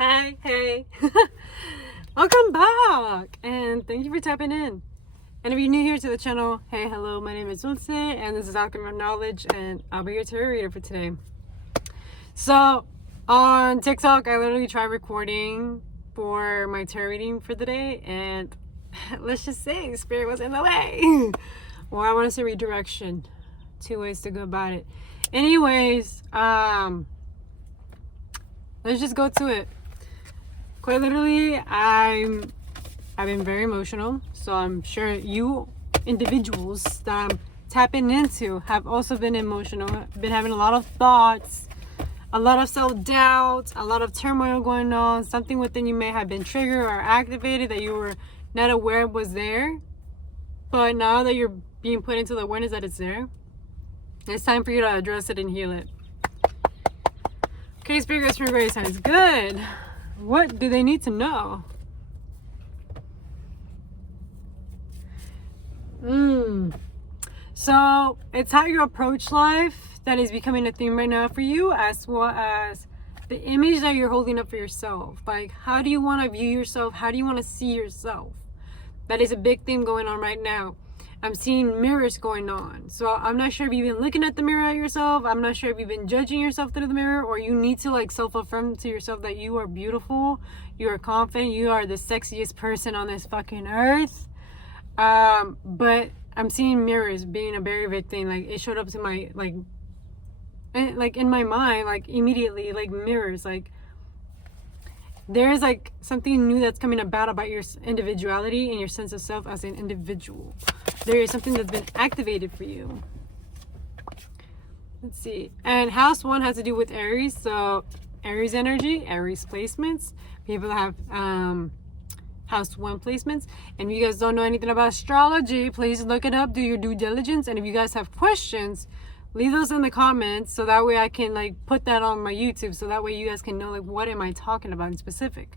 Hey. Welcome back, and thank you for tapping in. And if you're new here to the channel, hey, hello, my name is Dulce, and this is Alchemy of Knowledge, and I'll be your tarot reader for today. So, on TikTok, I literally tried recording for my tarot reading for the day, and let's just say Spirit was in the way. Or I want to say redirection. Two ways to go about it. Anyways, let's just go to it. Quite literally, I've been very emotional, so I'm sure you individuals that I'm tapping into have also been emotional, been having a lot of thoughts, a lot of self-doubt, a lot of turmoil going on. Something within you may have been triggered or activated that you were not aware was there, but now that you're being put into the awareness that it's there, it's time for you to address it and heal it. Okay, Spirit guides, Spirit guides, signs. Good. What do they need to know? So it's how you approach life that is becoming a theme right now for you, as well as the image that you're holding up for yourself. Like, how do you want to view yourself? How do you want to see yourself? That is a big theme going on right now. I'm seeing mirrors going on. So I'm not sure if you've been looking at the mirror at yourself. I'm not sure if you've been judging yourself through the mirror, or you need to like self-affirm to yourself that you are beautiful, you are confident, you are the sexiest person on this fucking earth. But I'm seeing mirrors being a very big thing. Like, it showed up to my, like in my mind, like immediately, like mirrors, like there's like something new that's coming about your individuality and your sense of self as an individual. There is something that's been activated for you. Let's see. And house 1 has to do with Aries. So Aries energy, Aries placements. People that have house 1 placements. And if you guys don't know anything about astrology, please look it up, do your due diligence. And if you guys have questions, leave those in the comments, so that way I can like put that on my YouTube, so that way you guys can know like what am I talking about in specific.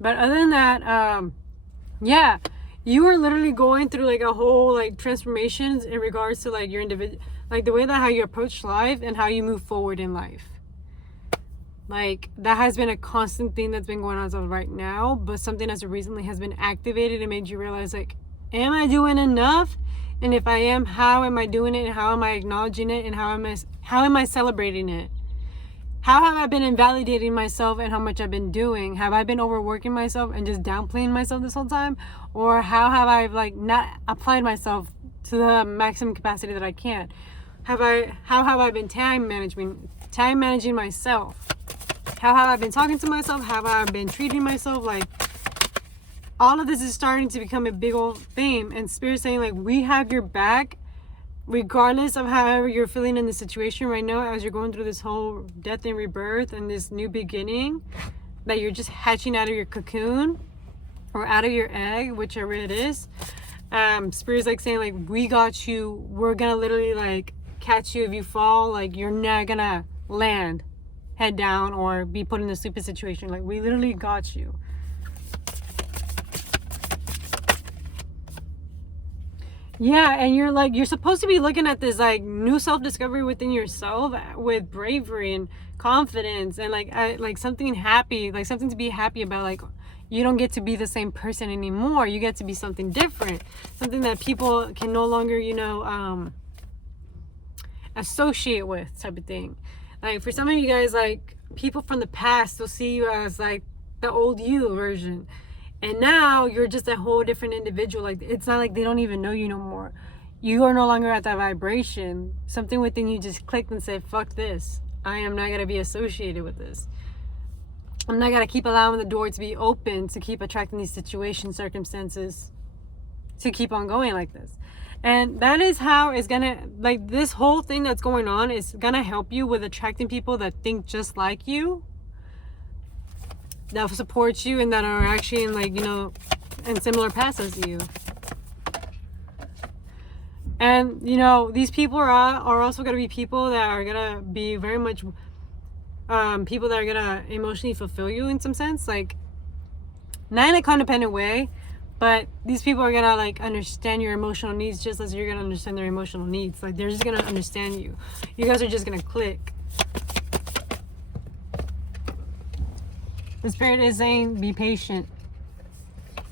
But other than that, yeah, you are literally going through like a whole like transformations in regards to like your individual, like the way that how you approach life and how you move forward in life. Like, that has been a constant thing that's been going on as of right now, but something as recently has been activated and made you realize, like, am I doing enough? And if I am, how am I doing it? And how am I acknowledging it? And how am I celebrating it? How have I been invalidating myself and how much I've been doing? Have I been overworking myself and just downplaying myself this whole time? Or how have I like not applied myself to the maximum capacity that I can? How have I been time managing myself? How have I been talking to myself? How have I been treating myself? Like, all of this is starting to become a big old theme, and Spirit saying like, we have your back regardless of however you're feeling in the situation right now, as you're going through this whole death and rebirth and this new beginning, that you're just hatching out of your cocoon or out of your egg, whichever it is. Spirit's like saying like, we got you, we're gonna literally like catch you if you fall, like you're not gonna land head down or be put in a stupid situation. Like, we literally got you. Yeah, and you're supposed to be looking at this like new self-discovery within yourself with bravery and confidence and like something happy, like something to be happy about. Like, you don't get to be the same person anymore. You get to be something different, something that people can no longer, associate with, type of thing. Like, for some of you guys, like, people from the past will see you as like the old you version. And now you're just a whole different individual. Like, it's not like they don't even know you no more. You are no longer at that vibration. Something within you just clicked and said, fuck this. I am not going to be associated with this. I'm not going to keep allowing the door to be open to keep attracting these situations, circumstances, to keep on going like this. And that is how it's gonna, like, this whole thing that's going on is gonna help you with attracting people that think just like you, that support you, and that are actually in like, in similar paths as you. And these people are also gonna be people that are gonna be very much people that are gonna emotionally fulfill you in some sense, like not in a codependent way, but these people are gonna like understand your emotional needs just as you're gonna understand their emotional needs. Like, they're just gonna understand you. You guys are just gonna click. The Spirit is saying be patient.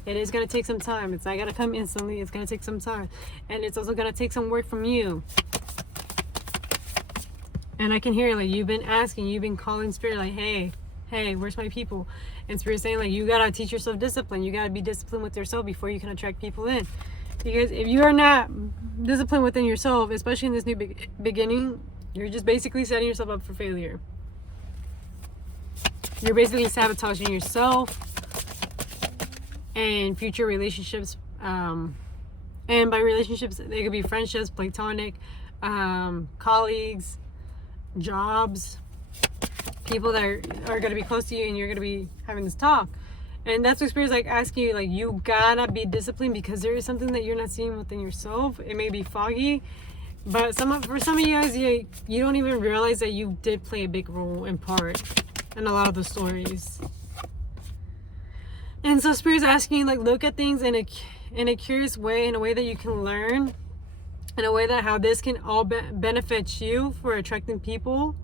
It is going to take some time. It's not going to come instantly. It's going to take some time. And it's also going to take some work from you. And I can hear, like, you've been asking, you've been calling Spirit, like, hey, where's my people? And Spirit's saying, like, you got to teach yourself discipline. You got to be disciplined with yourself before you can attract people in. Because if you are not disciplined within yourself, especially in this new beginning, you're just basically setting yourself up for failure. You're basically sabotaging yourself and future relationships. And by relationships, they could be friendships, platonic, colleagues, jobs, people that are going to be close to you, and you're going to be having this talk. And that's what Spirit's like asking you, like, you gotta be disciplined, because there is something that you're not seeing within yourself. It may be foggy, but for some of you guys, you don't even realize that you did play a big role and part in a lot of the stories. And so Spirit's asking you, like, look at things in a curious way, in a way that you can learn, in a way that how this can all benefit you for attracting people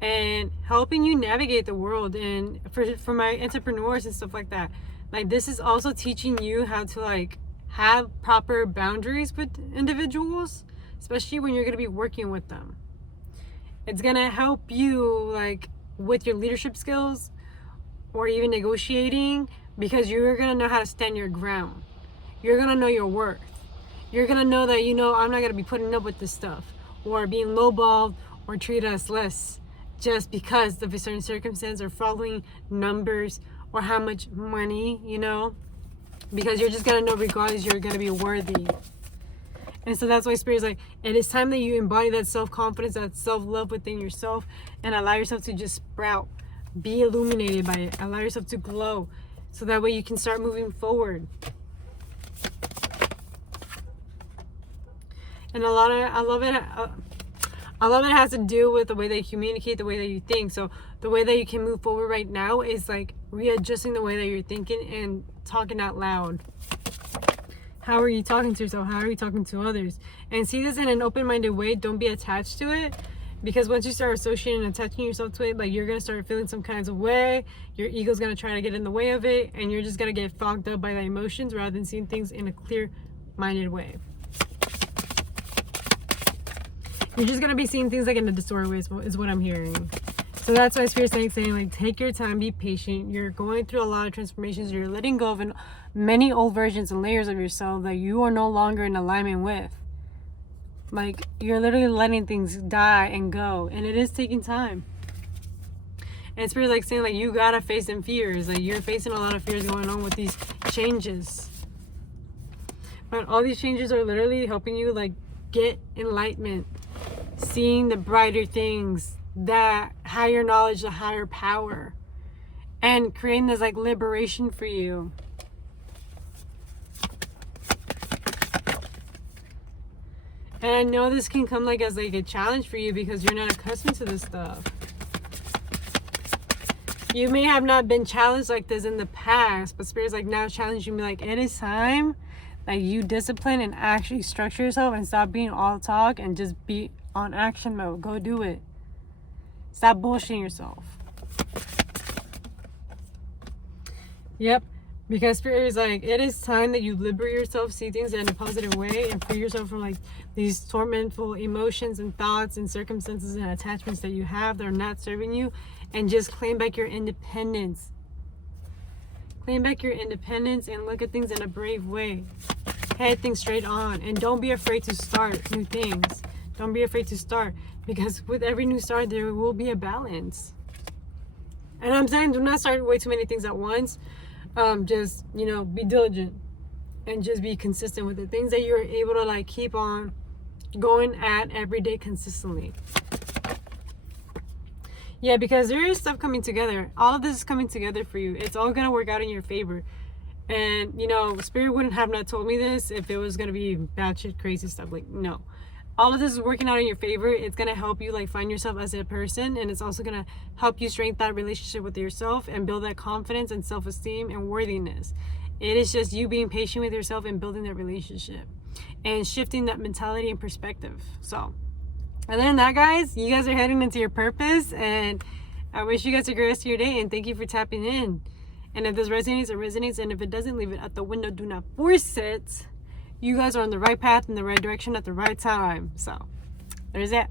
and helping you navigate the world. And for my entrepreneurs and stuff like that, like, this is also teaching you how to, like, have proper boundaries with individuals, especially when you're going to be working with them. It's going to help you, like, with your leadership skills or even negotiating, because you're going to know how to stand your ground. You're going to know your worth. You're going to know that, I'm not going to be putting up with this stuff or being lowballed or treated as less just because of a certain circumstance or following numbers or how much money, because you're just going to know regardless you're going to be worthy. And so that's why Spirit's like, it is time that you embody that self-confidence, that self-love within yourself, and allow yourself to just sprout. Be illuminated by it. Allow yourself to glow, so that way you can start moving forward. And I love it has to do with the way that you communicate, the way that you think. So the way that you can move forward right now is, like, readjusting the way that you're thinking and talking out loud. How are you talking to yourself? How are you talking to others? And see this in an open-minded way. Don't be attached to it, because once you start associating and attaching yourself to it, like, you're going to start feeling some kinds of way. Your ego's going to try to get in the way of it, and you're just going to get fogged up by the emotions rather than seeing things in a clear-minded way. You're just going to be seeing things, like, in a distorted way is what I'm hearing. So that's why Spirit's saying, like, take your time, be patient. You're going through a lot of transformations. You're letting go of many old versions and layers of yourself that you are no longer in alignment with. Like, you're literally letting things die and go, and it is taking time. And Spirit's like saying, like, you gotta face them fears. Like, you're facing a lot of fears going on with these changes. But all these changes are literally helping you, like, get enlightenment, seeing the brighter things, that higher knowledge, the higher power, and creating this, like, liberation for you. And I know this can come, like, as, like, a challenge for you, because you're not accustomed to this stuff. You may have not been challenged like this in the past, but Spirit's, like, now challenging you, like, it is time that you discipline and actually structure yourself and stop being all talk and just be on action mode. Go do it. Stop bullshitting yourself. Yep. Because Spirit is like, it is time that you liberate yourself, see things in a positive way, and free yourself from, like, these tormentful emotions and thoughts and circumstances and attachments that you have that are not serving you, and just claim back your independence. Claim back your independence and look at things in a brave way. Head things straight on, and don't be afraid to start new things. Don't be afraid to start, because with every new start there will be a balance. And I'm saying, do not start way too many things at once. Just, be diligent and just be consistent with the things that you're able to, like, keep on going at every day consistently. Yeah, because there is stuff coming together. All of this is coming together for you. It's all going to work out in your favor. And, Spirit wouldn't have not told me this if it was going to be batshit crazy stuff. Like, no. All of this is working out in your favor. It's going to help you, like, find yourself as a person. And it's also going to help you strengthen that relationship with yourself and build that confidence and self-esteem and worthiness. It is just you being patient with yourself and building that relationship and shifting that mentality and perspective. So, other than that, guys, you guys are heading into your purpose, and I wish you guys a great rest of your day, and thank you for tapping in. And if this resonates, it resonates. And if it doesn't, leave it at the window. Do not force it. You guys are on the right path in the right direction at the right time. So there's that.